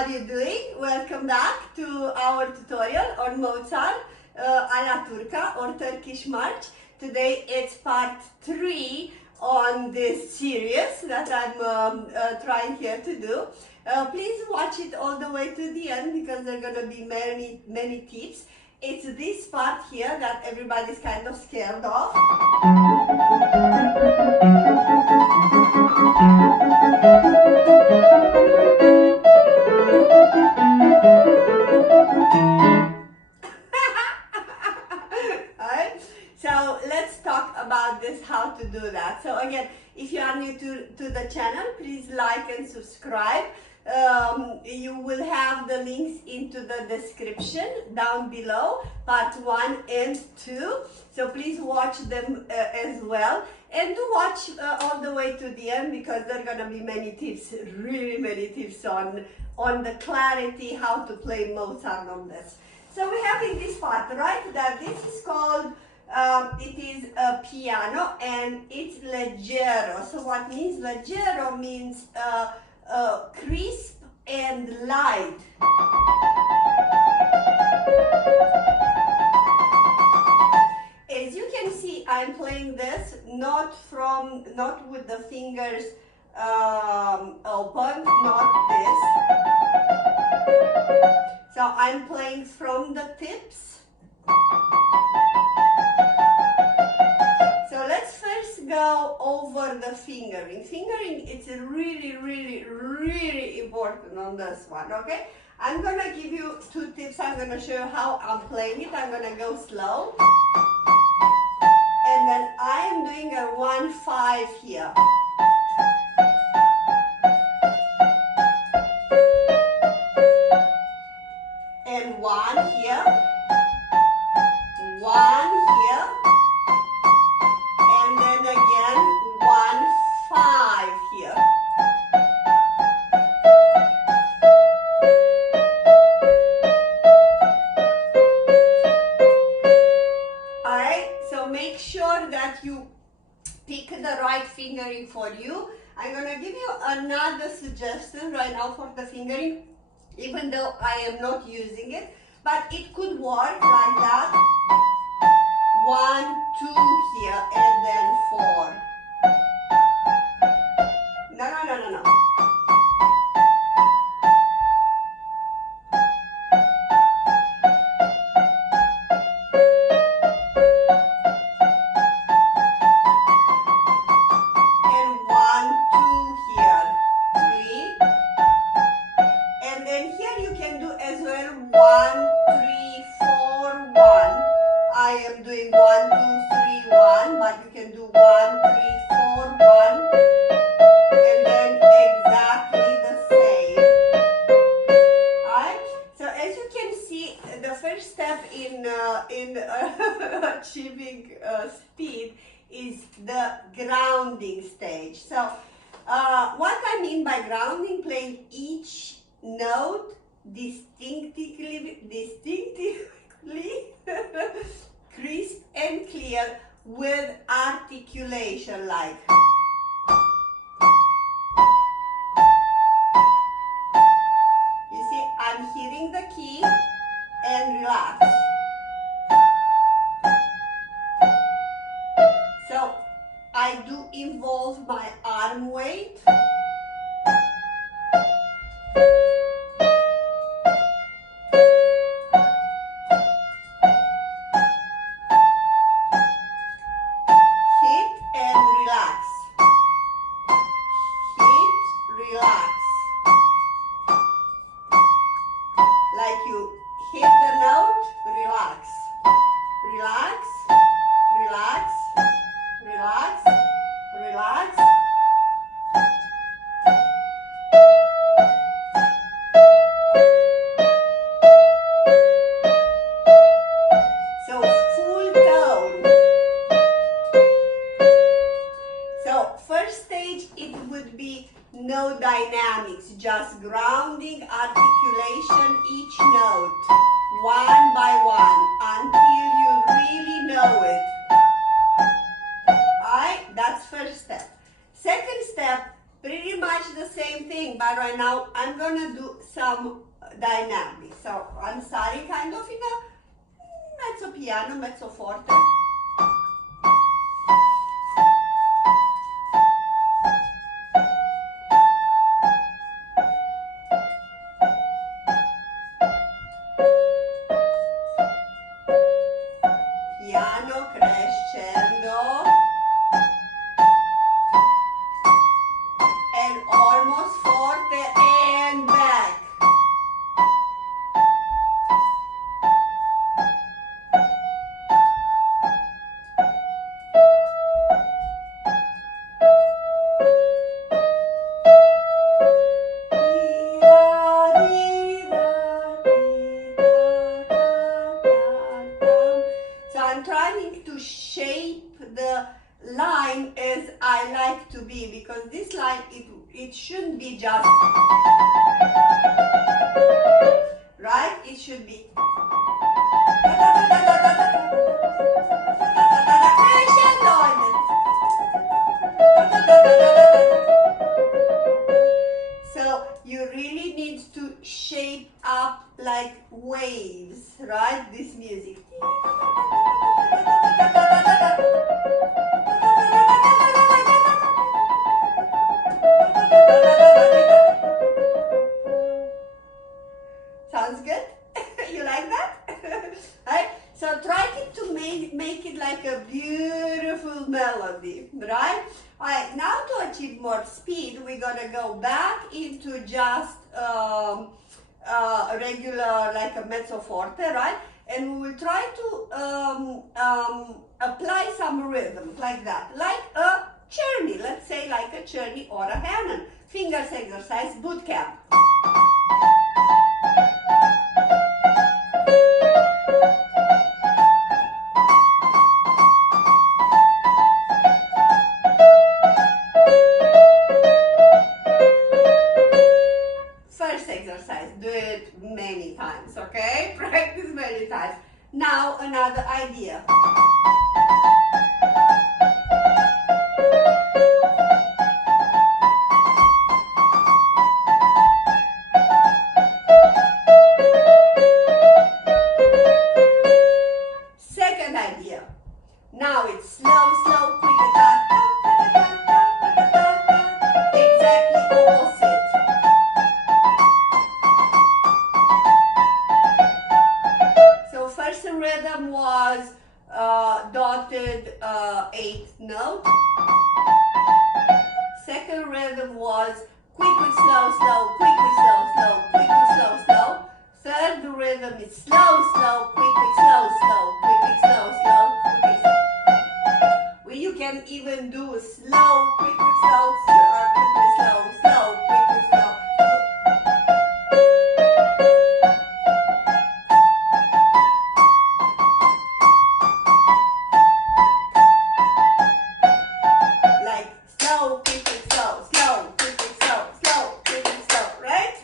are you doing? Welcome back to our tutorial on Mozart, Alla Turca or Turkish March. Today it's part 3 on this series that I'm trying here to do. Please watch it all the way to the end because there are going to be many tips. It's this part here that everybody's kind of scared of. Alright, so let's talk about this, how to do that. So again, if you are new to the channel, please like and subscribe. You will have the links into the description down below, part 1 and 2. So please watch them as well, and do watch all the way to the end because there are gonna be many tips, really many tips on the clarity, how to play Mozart on this. So we have in this part, right, that this is called, it is a piano and it's Leggiero. So what means Leggiero means crisp and light. As you can see, I'm playing this not with the fingers open, not this. So I'm playing from the tips. So let's first go over the fingering. Fingering, it's really important on this one, okay? I'm gonna give you 2 tips. I'm gonna show you how I'm playing it. I'm gonna go slow. And then I am doing a 1-5 here. And 1 here. 1 here. And then again 1-5 here. Alright, so make sure that you pick the right fingering for you. I'm gonna give you another suggestion right now for the fingering, even though I am not using it, but it could work like that. 1, 2 here, and then 4. No. And 1, 2 here, 3. And then here you can do as well 1, 3, 4, 1. I am doing 1, 2, 3, 1, but you can do 1, 3, 4, 1, and then exactly the same. Alright? So as you can see, the first step in achieving speed is the grounding stage. So what I mean by grounding, playing each note distinctively crisp and clear with articulation, like. You see, I'm hitting the key and relax. So I do involve my arm weight. Like you hit the note, relax, relax, relax, relax, relax. So full tone. So first stage, it would be no dynamics, just grounding, articulation, each note, one by one, until you really know it. Alright, that's first step. Second step, pretty much the same thing, but right now I'm gonna do some dynamics. So I'm starting kind of in a mezzo piano, mezzo forte. Piano crescendo and almost forte and back. I'm trying to shape the line as I like to be, because this line, it shouldn't be just, right? It should be. So you really need to shape up like waves, right? This music. Sounds good? You like that? Right? So try to make it like a beautiful melody, right? Alright, now to achieve more speed, we're gonna go back into just regular, like a mezzo forte, right? And we will try to apply some rhythm like that, like a journey, let's say like a journey or a Hanon. Fingers exercise boot camp. First exercise, do it many times, okay? Practice many times. Now another idea. Second idea. Now it's slow, slow, quick attack. Exactly opposite. So first rhythm was dotted 8th note. Second rhythm was quick with slow, slow, quick with slow, slow, quick with slow, slow. Third rhythm is slow, slow, quick with slow, slow, quick with slow, slow, quick with slow. Well, you can even do slow, quick with slow, or quick with slow, slow, quick with slow. Like slow, quick with slow, slow, quick with slow, slow, quick with slow, right?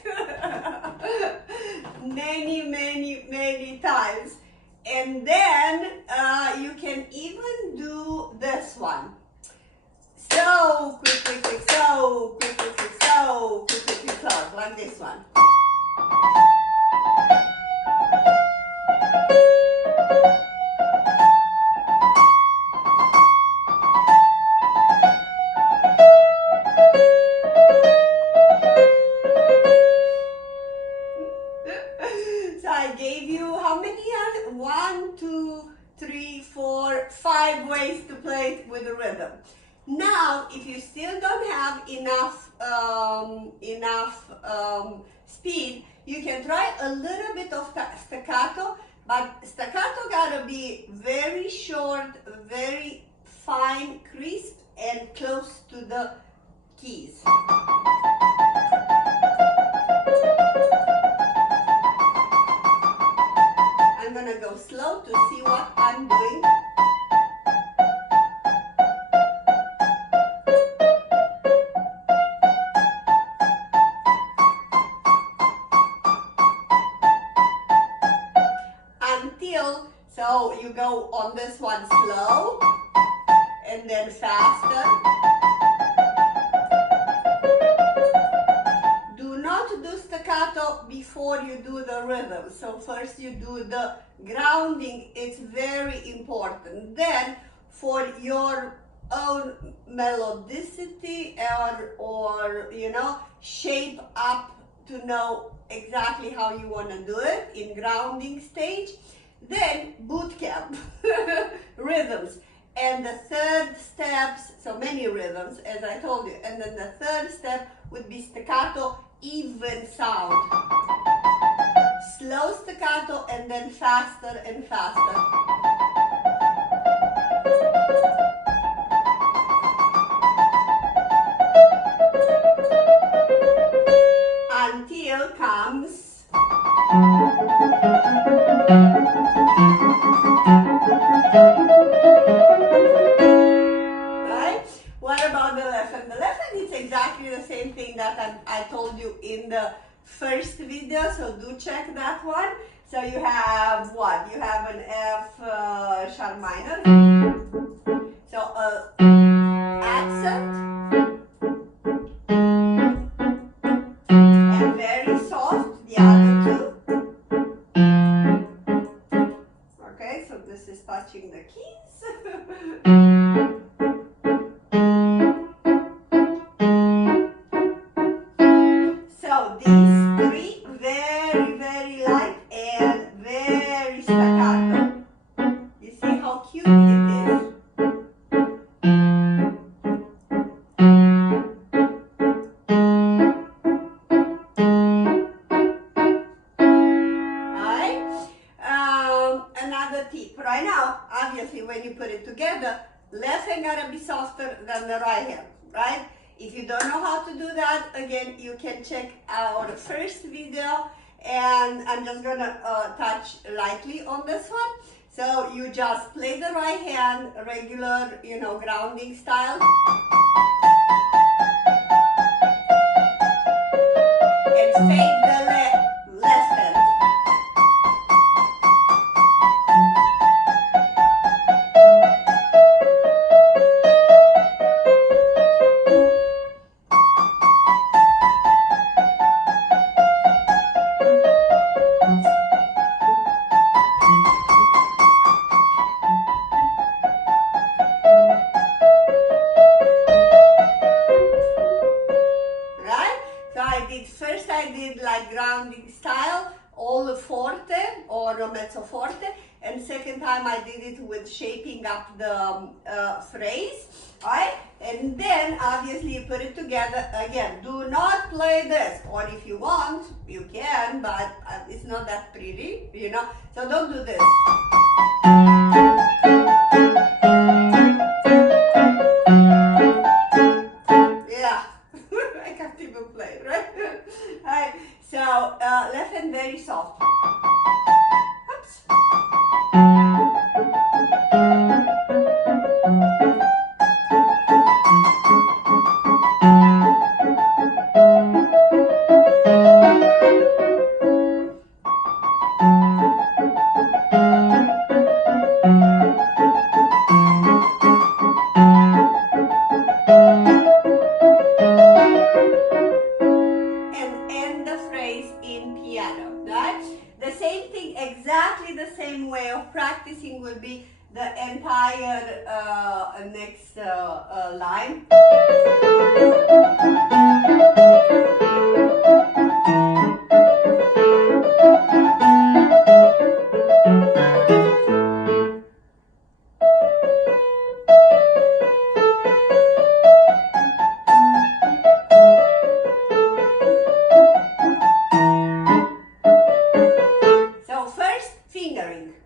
Many times. And then you can even do this one. Slow, quick, quick, quick, slow, quick, quick, quick, slow, quick, quick, quick, slow, like this one. So I gave you how many? 1, 2, 3, 4, 5 ways to play it with the rhythm. Now, if you still don't have enough speed, you can try a little bit of staccato, but staccato gotta be very short, very fine, crisp, and close to the keys. I'm gonna go slow to see what I'm doing. Until, so you go on this one slow, and then faster. out before you do the rhythm. So first you do the grounding, it's very important. Then for your own melodicity or you know, shape up to know exactly how you want to do it in grounding stage. Then boot camp, rhythms. And the third steps, so many rhythms, as I told you. And then the third step would be staccato, even sound. Slow staccato and then faster and faster. Until comes right? What about the left hand? The left hand is exactly the same thing that I told you in the first video, so do check that one. So you have what? You have an F sharp minor. So accent. And very soft, the other two. Okay, so this is touching the keys. So these three, very, very light and very staccato. You see how cute it is? Another tip. Right now, obviously, when you put it together, left hand gotta be softer than the right hand, right? If you don't know how to do that, again, you can check our first video, and I'm just gonna touch lightly on this one. So you just play the right hand, regular, you know, grounding style. And fade the left hand. First I did like grounding style, all forte or mezzo forte, and second time I did it with shaping up the phrase, right? And then obviously you put it together again. Do not play this, or if you want, you can, but it's not that pretty, you know, so don't do this. Yeah, I can't even play, right? Alright, so left hand very soft. Oops. Exactly the same way of practicing will be the entire next line.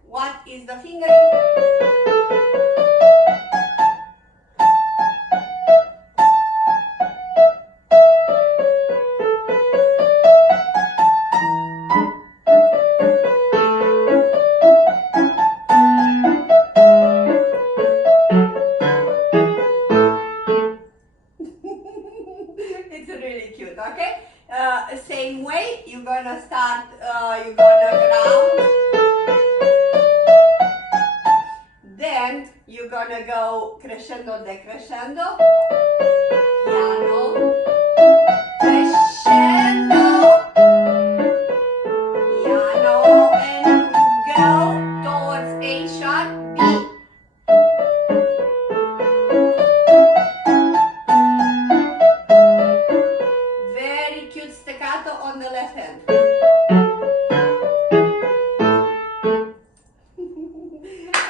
What is the fingering? It's really cute, okay? Same way, you're gonna start, you're gonna ground. Then you're gonna go crescendo, decrescendo, piano, crescendo, on the left hand.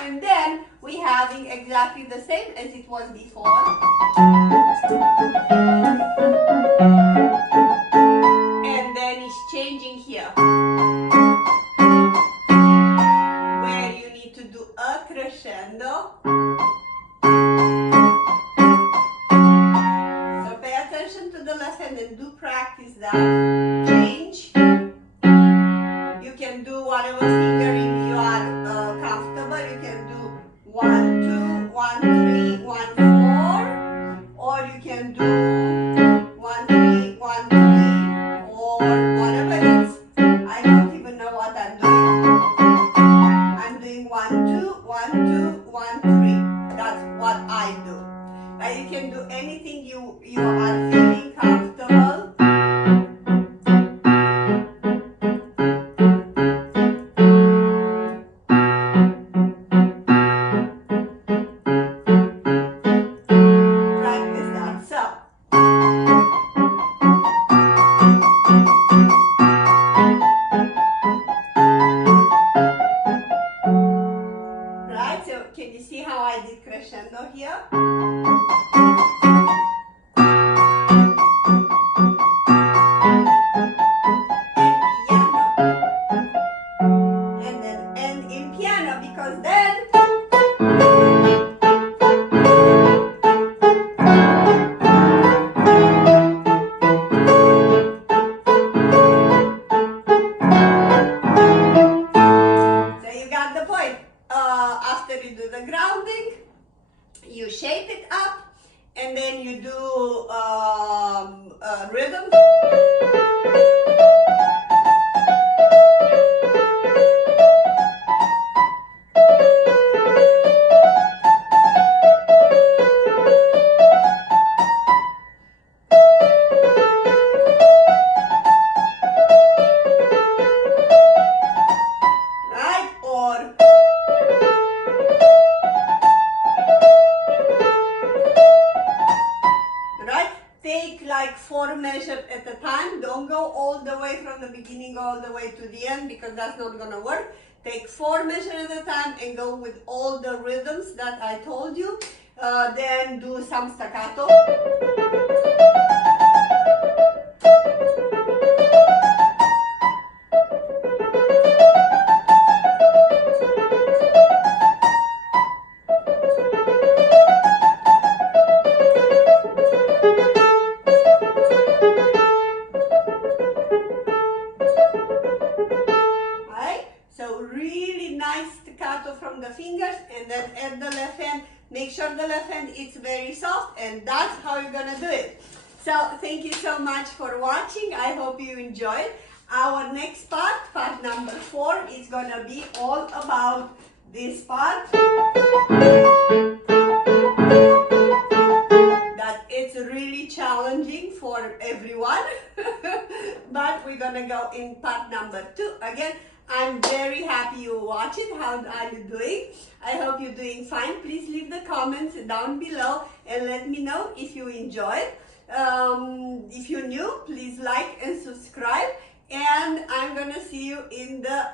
And then we having exactly the same as it was before. And then it's changing here, where you need to do a crescendo. So pay attention to the left hand and do practice that change. You can do whatever finger if you are comfortable. You can do 1, 2, 1, 3, 1, 4, or you can do 1, 3, 1, 3, or whatever it is. I don't even know what I'm doing. I'm doing 1, 2, 1, 2, 1, 3. That's what I do. But you can do anything you are feeling comfortable. Can you see how I did crescendo here? And piano. And then end in piano, because then so you got the point. After you do the grounding, you shape it up, and then you do rhythm. Right? Or take like 4 measures at a time. Don't go all the way from the beginning all the way to the end, because that's not gonna work. Take 4 measures at a time and go with all the rhythms that I told you. Then do some staccato. From the fingers, and then at the left hand, make sure the left hand is very soft, and that's how you're gonna do it. So thank you so much for watching. I hope you enjoyed. Our next part number 4, is gonna be all about this part. That it's really challenging for everyone. But we're gonna go in part number 2 again. I'm very happy you watch it. How are you doing? I hope you're doing fine. Please leave the comments down below and let me know if you enjoyed. If you're new, please like and subscribe. And I'm gonna see you in the